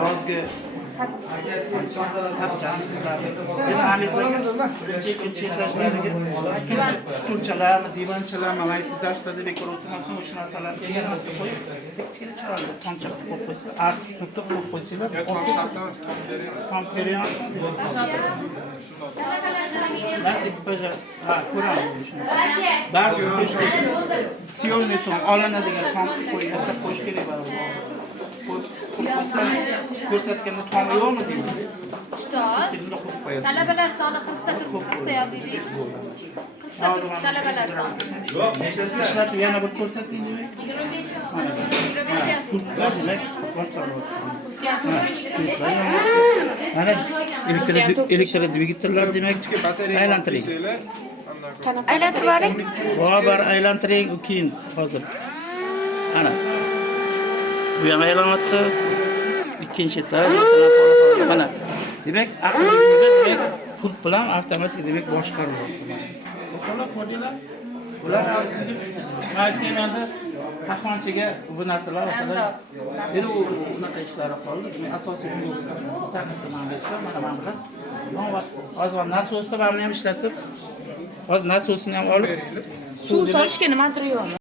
yozgi stulchalarmi, divonchalarmi, mayda darslarda bekor o'tirmasdan o'sha narsalarni qo'yib, kichkina chiroyli tomcha qo'yib qo'ysa, artib surtib qo'yib qo'ysanglar, tom kerak. Nasib bo'lsa, ko'ramiz shuni. Ba'zi siyolni tom olinadigan tom qo'yib yasab qo'yish kerak baribir. Ko'rsatganda tomi yo'qmi deydi. Ustoz, talabalar soni 40 ta turibdi yozaylik. 40 ta talabalar soni. Yo'q, nechasi ishlatib yana bir ko'rsating demak. 25 demak, mana elektrodvigatellar demak aylantiring. Aylantirib yuboring. Bar aylantiring, u keyin hozir. Ana. Bu ham aylanyapti. Ikkinchi taraf mana. Demak, aqlli demak pult bilan avtomatik demak boshqarilyapti. Ular ko'rdinglar? Ular aslida malkemada taxmonchiga bu narsalar aslida endi unaqa ishlari qoldi. Asosiy tanasi mana bu mana bilan. Hozir nasosda buni ham ishlatib, hozir nasosini ham olib suv solishga nima turyoqmi?